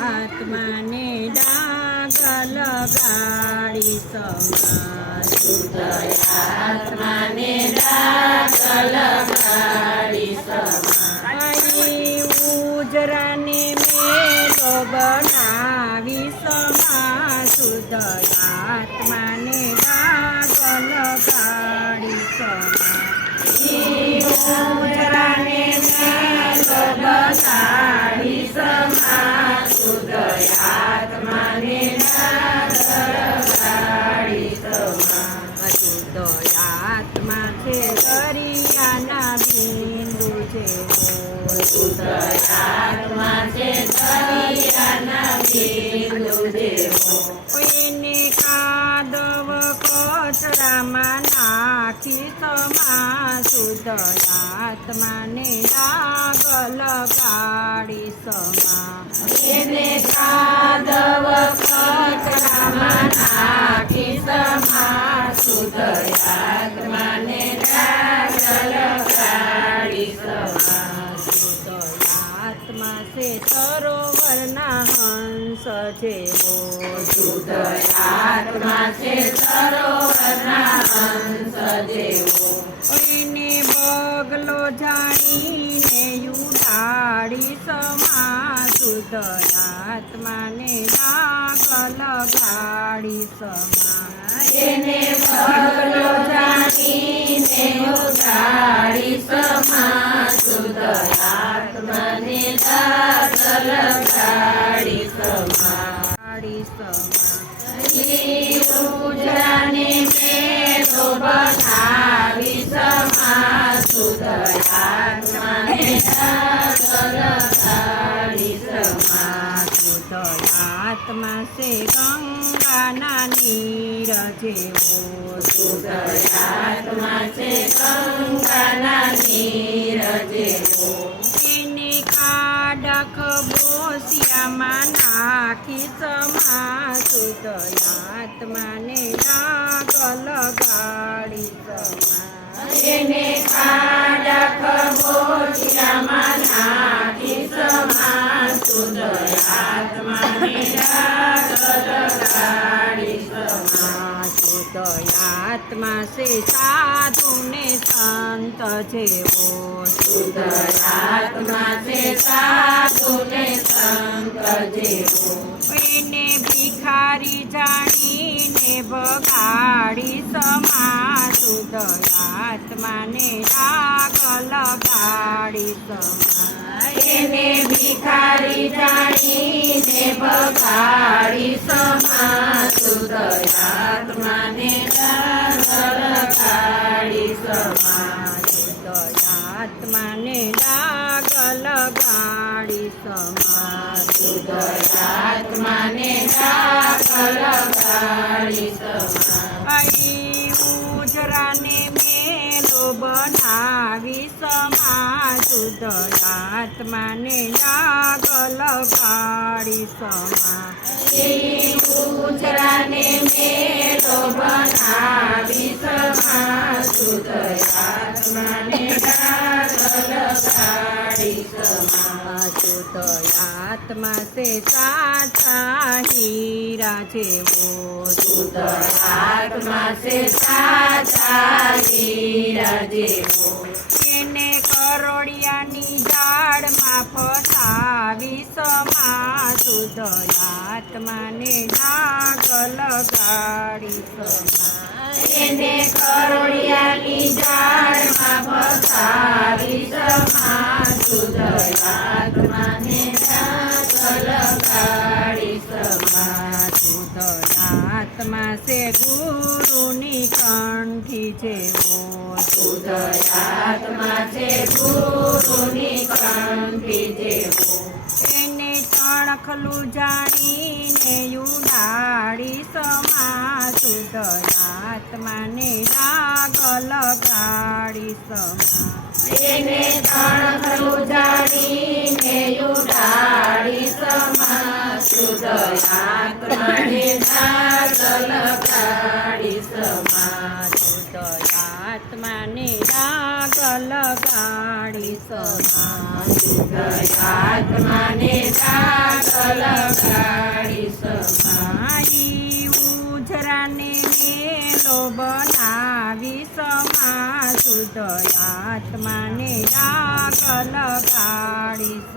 આત્માને ડાગ લગાડી સમા શુદ્ધ આત્માને ડાગ લગાડી સમા ઉજરાને મેલો બનાવી સમા શુદ્ધ આત્માને ડાગ લગાડી સમા ઉજરાને મેલો બનાવી સમા શુદ્ધ આત્માને ડાગ લગાડી સમા શુદ્ધ આત્મા છે દરિયાના બિંદુ જેવો શુદ્ધ આત્મા છે દરિયાના બિંદુ જેવો એને કાદવ કચરામાં નાખી સમા શુદ્ધ આત્માને ડાગ લગાડી સમા એને કાદવ કચરામાં નાખી સમા શુદ્ધ આત્માને ડાગ લગાડી સમા શુદ્ધ આત્મા છે સરોવરના હંસ જેવો શુદ્ધ આત્મા છે સરોવરના હંસ જેવો એને બગલો જાણીને ઉડાડી સમા શુદ્ધ આત્માને ડાગ લગાડી સમા એને બગલો જાણીને ઉડાડી સમા શુદ્ધ આત્માને ડાગ લગાડી સમા ઉજરાને મેલો બનાવી સમા શુદ્ધ આત્માને ડાગ લગાડી સમા શુદ્ધ આત્મા છે ગંગાના નીર જેવો શુદ્ધ આત્મા છે ગંગાના નીર જેવો એને કાડખ બોસિયામાં નાખી સમા શુદ્ધ આત્માને ડાગ લગાડી સમા એને કાડખ બોસિયામાં નાખી સમા શુદ્ધ આત્માને ડાગ લગાડી સમા શુદ્ધ આત્મા છે સાધુને સંત જેવો શુદ્ધ આત્મા છે સાધુને સંત જેવો એને ભિખારી જાણીને બગાડી સમા શુદ્ધ આત્માને ડાગ લગાડી સમા એને ભિખારી જાણીને બગાડી સમા શુદ્ધ આત્માને ડાગ લગાડી સમા શુદ્ધ આત્માને ડાગ લગાડી સમા શુદ્ધ આત્માને ડાગ લગાડી સમા ઉજરાને મેલો બનાવી સમા શુદ્ધ આત્માને ડાગ લગાડી સમા ઉજરાને મેલો બનાવી સમા શુદ્ધ આત્માને ડાગ લગાડી સમા શુદ્ધ આત્મા છે સાચા હીરા જેવો શુદ્ધ આત્મા છે સાચા હીરા જેવો એને કરોડિયાની ઝાડમાં ફસાવી સમા શુદ્ધ આત્માને ડાગ લગાડી સમા એને કરોડિયાની ઝાડમાં ફસાવી સમા શુદ્ધ આત્માને ડાગ લગાડી સમા શુદ્ધ આત્મા છે ગુરુની કંઠી જેવો શુદ્ધ આત્મા છે ગુરુની કંઠી જેવો એને તણખલું જાણીને ઉડાડી સમા શુદ્ધ આત્માને ડાગ લગાડી સમા એને તણખલું જાણીને ઉડાડી સમા શુદ્ધ આત્માને ડાગ લગાડી સમા શુદ્ધ આત્માને ડાગ લગાડી સમા શુદ્ધ આત્માને ડાગ લગાડી શુદ્ધ આત્માને રાગ લગાડીશ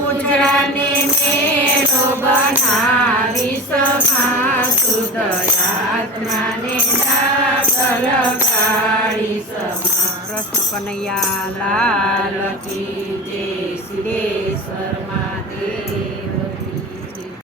ઉજરાને મેળો બનાવીશ શુદ્ધ આત્માને રાગ લગાડીશ કૃષ્ણ કનૈયા લાલ કી જય સિદ્ધેશ્વર મહાદેવ